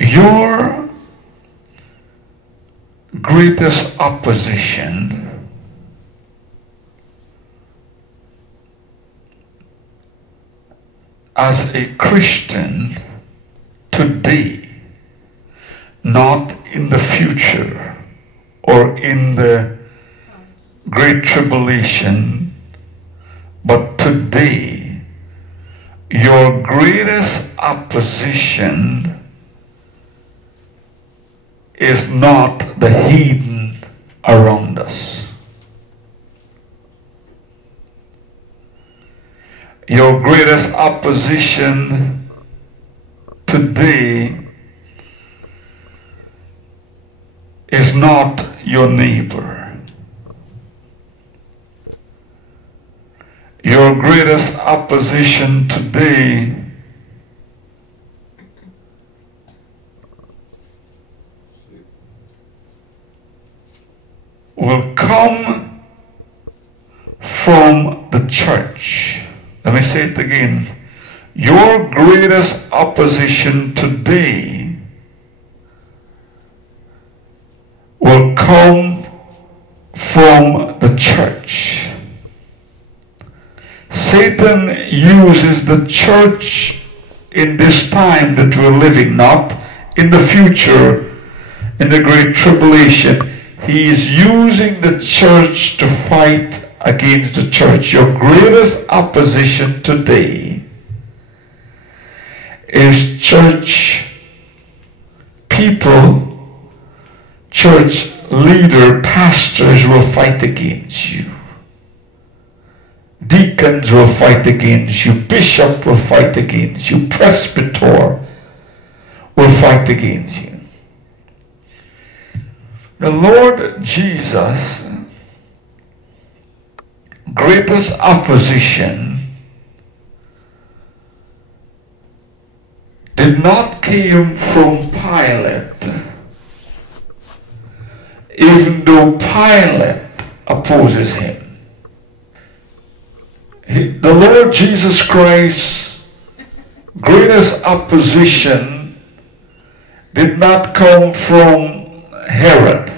Your greatest opposition as a Christian today, not in the future or in the Great Tribulation, but today, your greatest opposition is not the heathen around us. Your greatest opposition today is not your neighbor. Your greatest opposition today will come from the church. Let me say it again. Your greatest opposition today will come from the church. Satan uses the church in this time that we're living, not in the future, in the Great Tribulation. He is using the church to fight against the church. Your greatest opposition today is church people, church leader, pastors will fight against you. Deacons will fight against you. Bishop will fight against you. Presbyter will fight against you. The Lord Jesus' greatest opposition did not come from Pilate, even though Pilate opposes him. The Lord Jesus Christ's greatest opposition did not come from Herod.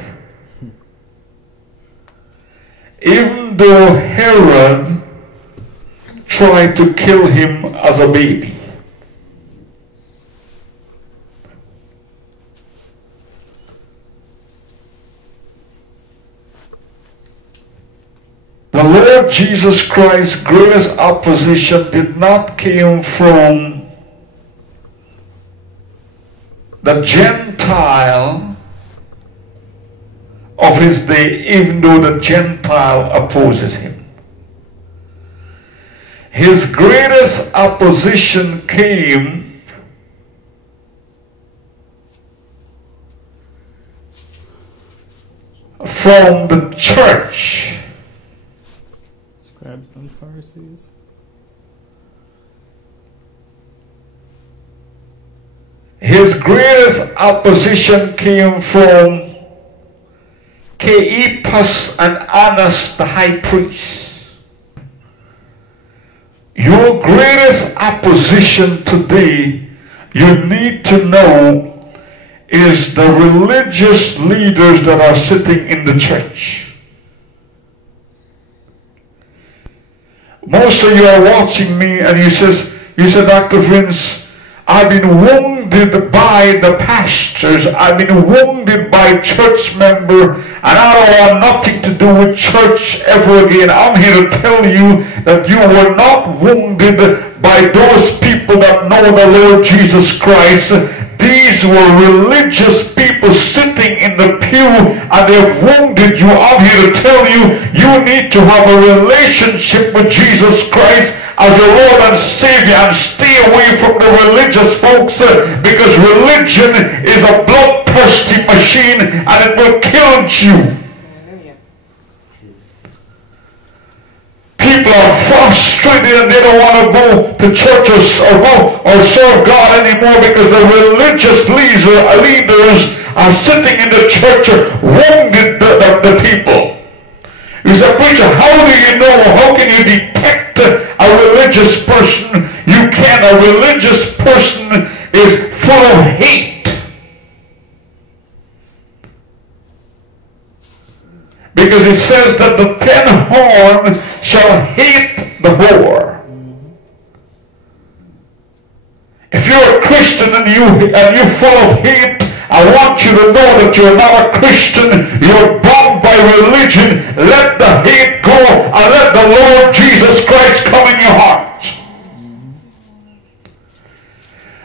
Even though Herod tried to kill him as a baby. The Lord Jesus Christ's greatest opposition did not come from the Gentile of his day, even though the Gentile opposes him. His greatest opposition came from the church. Scribes and Pharisees. His greatest opposition came from Caiaphas and Annas the high priest. Your greatest opposition today, you need to know, is the religious leaders that are sitting in the church. Most of you are watching me and you said, Dr. Vince, I've been wounded by the pastors. I've been wounded by church members, and I don't want nothing to do with church ever again. I'm here to tell you that you were not wounded by those people that know the Lord Jesus Christ. These were religious people sitting in the pew and they've wounded you. I'm here to tell you, you need to have a relationship with Jesus Christ as your Lord and Savior, and stay away from the religious folks, because religion is a bloodthirsty machine and it will kill you. People are frustrated and they don't want to go to church or serve God anymore because the religious leaders are sitting in the church wounding the people. You say, preacher, how do you know? How can you detect a religious person? You can. A religious person is full of hate. because it says that the 10 horn shall hate the whore. If you're a Christian and you're full of hate, I want you to know that you're not a Christian. You're bound by religion. Let the hate go and let the Lord Jesus Christ come in your heart.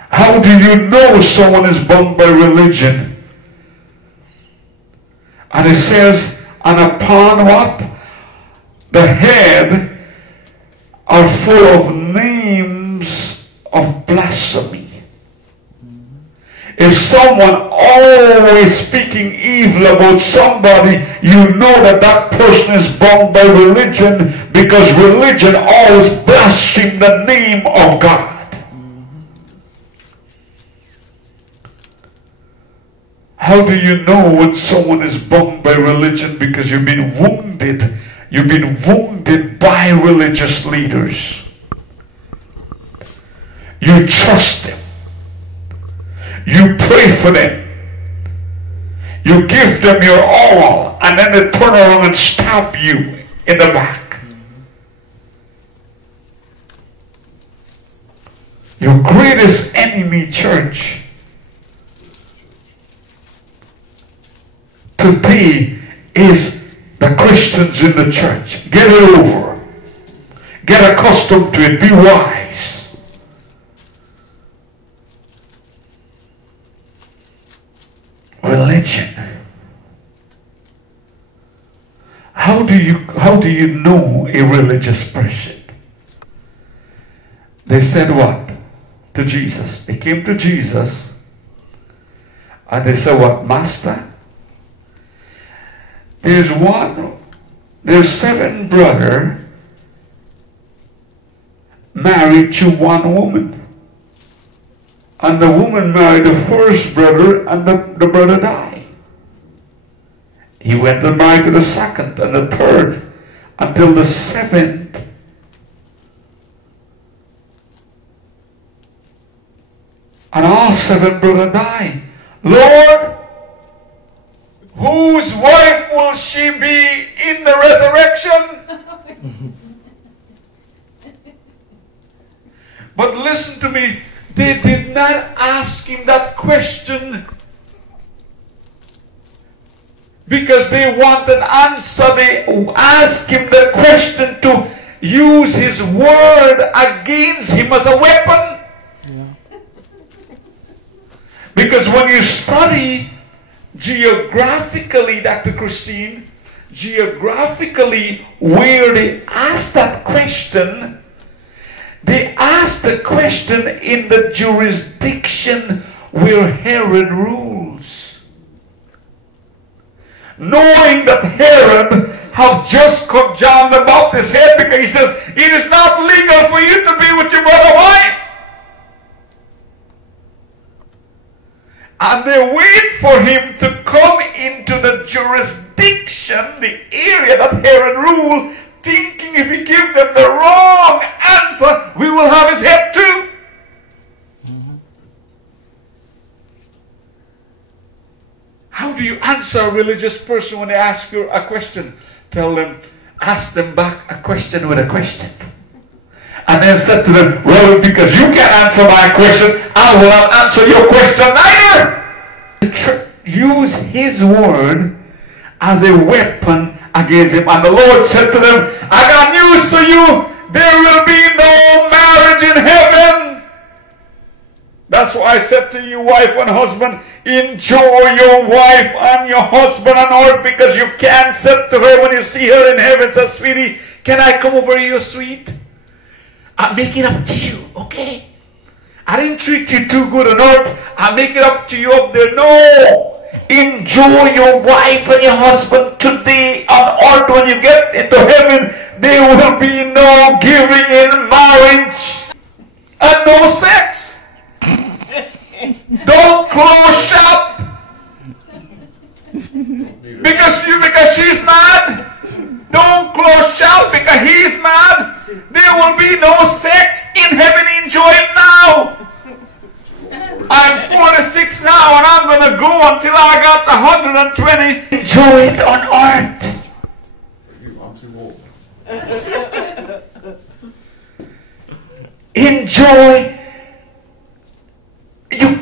How do you know someone is bound by religion? And it says, and upon what? The head are full of names of blasphemy. If someone always speaking evil about somebody, you know that that person is bound by religion, because religion always blasphemes the name of God. How do you know when someone is bound by religion? Because you've been wounded. You've been wounded by religious leaders. You trust them. You pray for them. You give them your all, and then they turn around and stab you in the back. Your greatest enemy, church, today is the Christians in the church. Get it over. Get accustomed to it. Be wise. Religion. How do you know a religious person? They said what? To Jesus. They came to Jesus and they said what? Master, there's 7 brothers married to one woman. And the woman married the first brother, and the brother died. He went and married to the second and the third until the 7th. And all 7 brothers died. Lord, whose wife will she be in the resurrection? But listen to me. They did not ask him that question because they want an answer. They asked him the question to use his word against him as a weapon. Yeah. Because when you study geographically, Dr. Christine, geographically where they asked that question, they asked the question in the jurisdiction where Herod rules. Knowing that Herod have just cut John the Baptist's head because he says, it is not legal for you to be with your brother's wife. And they wait for him to come into the jurisdiction, the area that Herod ruled, thinking if he gives them the wrong answer, we will have his head too. Mm-hmm. How do you answer a religious person when they ask you a question? Tell them, ask them back a question with a question. And then said to them, well, because you can't answer my question, I will not answer your question either. Use his word as a weapon against him. And the Lord said to them, I got news for you. There will be no marriage in heaven. That's why I said to you, wife and husband, enjoy your wife and your husband on earth, because you can't say to her when you see her in heaven, say, sweetie, can I come over here, sweet? I'll make it up to you, okay? I didn't treat you too good on earth. I'll make it up to you up there. No. Enjoy your wife and your husband today on earth. When you get into heaven, there will be no giving in marriage and no sex. Don't close shop because she's mad. Don't close shop because he's mad. There will be no sex in heaven. Enjoy it now. I'm 46 now and I'm going to go until I got 120. Enjoy it on earth. enjoy. You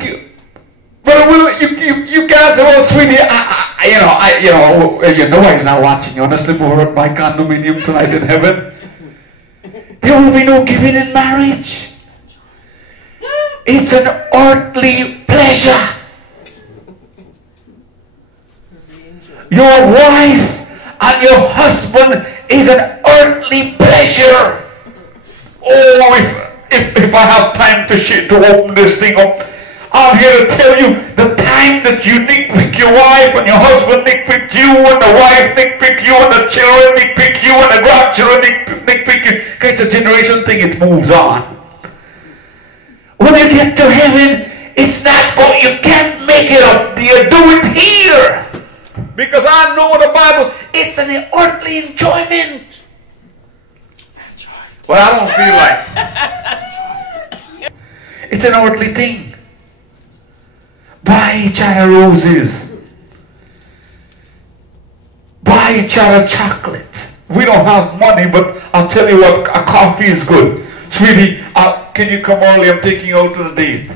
can't say, well, sweetie, I'm not watching you on a sleepover at my condominium tonight in heaven. There will be no giving in marriage. It's an earthly pleasure. Your wife and your husband is an earthly pleasure. Oh, if I have time to open this thing up, I'm here to tell you the time that you nitpick your wife and your husband nitpick you and the wife nitpick you and the children nitpick you and the grandchildren nitpick you. It's a generation thing, it moves on. When you get to heaven, it's not going, you can't make it up. You do it here. Because I know the Bible, it's an earthly enjoyment. Well, I don't feel like it. It's an earthly thing. Buy each other roses. Buy each other chocolate. We don't have money, but I'll tell you what, a coffee is good. Sweetie, can you come early? I'm taking you out on a date.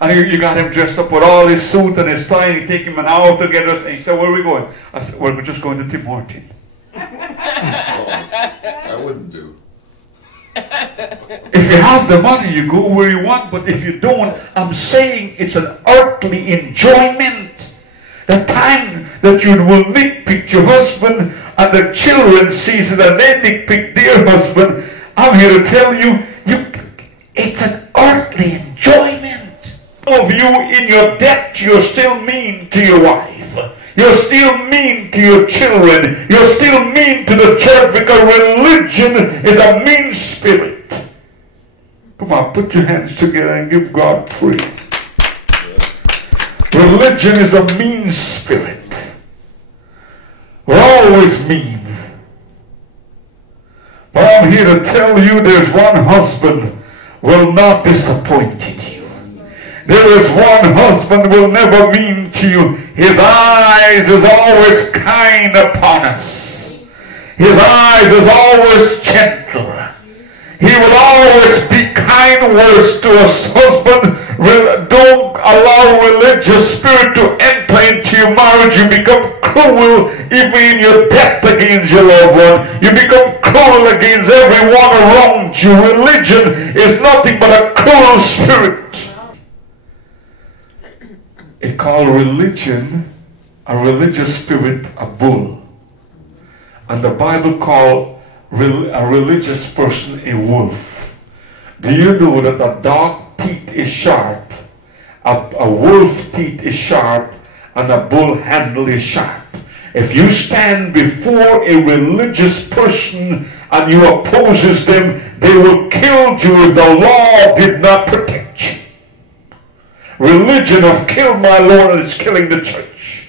And you got him dressed up with all his suit and his tie, and you take him an hour to get us, and he said, where are we going? I said, well, we're just going to Tim Horton. I wouldn't do. If you have the money, you go where you want, but if you don't, I'm saying it's an earthly enjoyment. The time that you will nitpick your husband and the children sees it and they nitpick their husband, I'm here to tell you, it's an earthly enjoyment. Some of you in your debt, you're still mean to your wife. You're still mean to your children. You're still mean to the church because religion is a mean spirit. Come on, put your hands together and give God praise. Religion is a mean spirit. We're always mean. But I'm here to tell you there's one husband will not disappoint you. There is one husband will never mean to you. His eyes is always kind upon us. His eyes is always gentle. He will always speak kind words to us. Husband, don't allow religious spirit to enter into your marriage. You become cruel even in your death against your loved one. You become cruel against everyone around you. Religion is nothing but a cruel spirit. It called religion, a religious spirit, a bull. And the Bible called a religious person a wolf. Do you know that a dog teeth is sharp, a wolf teeth is sharp, and a bull handle is sharp? If you stand before a religious person and you opposes them, they will kill you if the law did not protect you. Religion have killed my Lord and it's killing the church.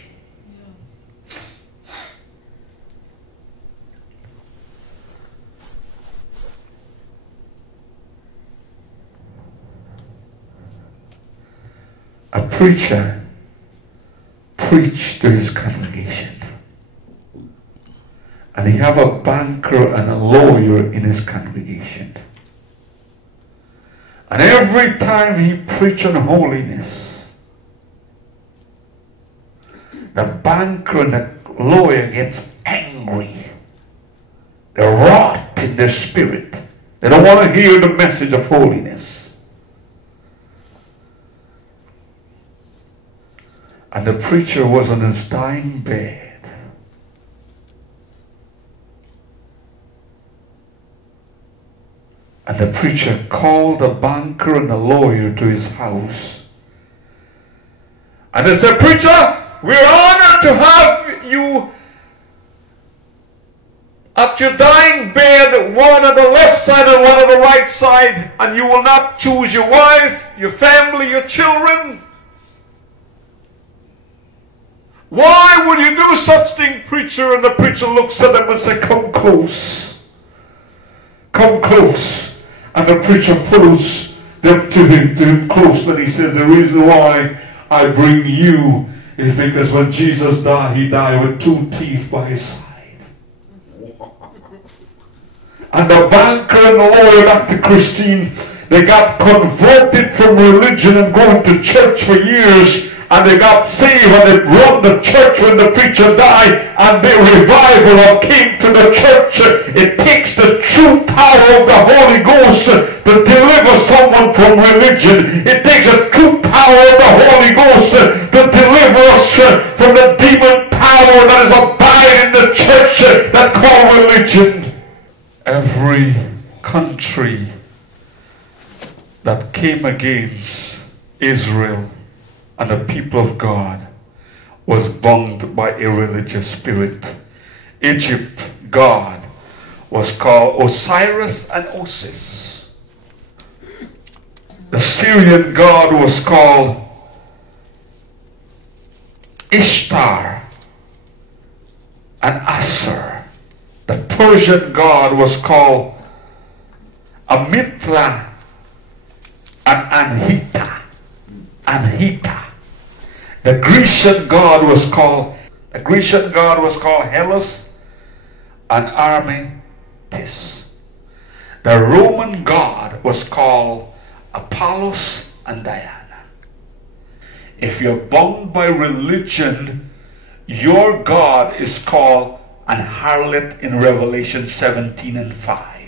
A preacher preached to his congregation. And he have a banker and a lawyer in his congregation. And every time he preached on holiness, the banker and the lawyer gets angry. They're wrought in their spirit. They don't want to hear the message of holiness. And the preacher was on his dying bed. And the preacher called the banker and the lawyer to his house. And they said, preacher, we're honored to have you at your dying bed, one on the left side and one on the right side, and you will not choose your wife, your family, your children. Why would you do such thing, preacher? And the preacher looks at them and says, come close. Come close. And the preacher pulls them to him close, and he says, the reason why I bring you is because when Jesus died, he died with 2 teeth by his side. And the banker and the lawyer, Dr. Christine, They got converted from religion and going to church for years, and they got saved and they run the church when the preacher died, and the revival came to the church. It takes the true power of the Holy Ghost to deliver someone from religion. It takes the true power of the Holy Ghost to deliver us from the demon power that is abiding in the church that call religion. Every country that came against Israel and the people of God was bound by a religious spirit. Egypt, God was called Osiris and Osis. The Syrian God was called Ishtar and Asur. The Persian God was called Amithra and Anhita. The Grecian God was called Hellas and Artemis. The Roman God was called Apollos and Diana. If you're bound by religion, your God is called an harlot in Revelation 17:5.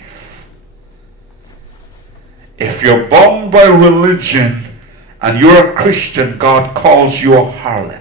If you're bound by religion and you're a Christian, God calls you a harlot.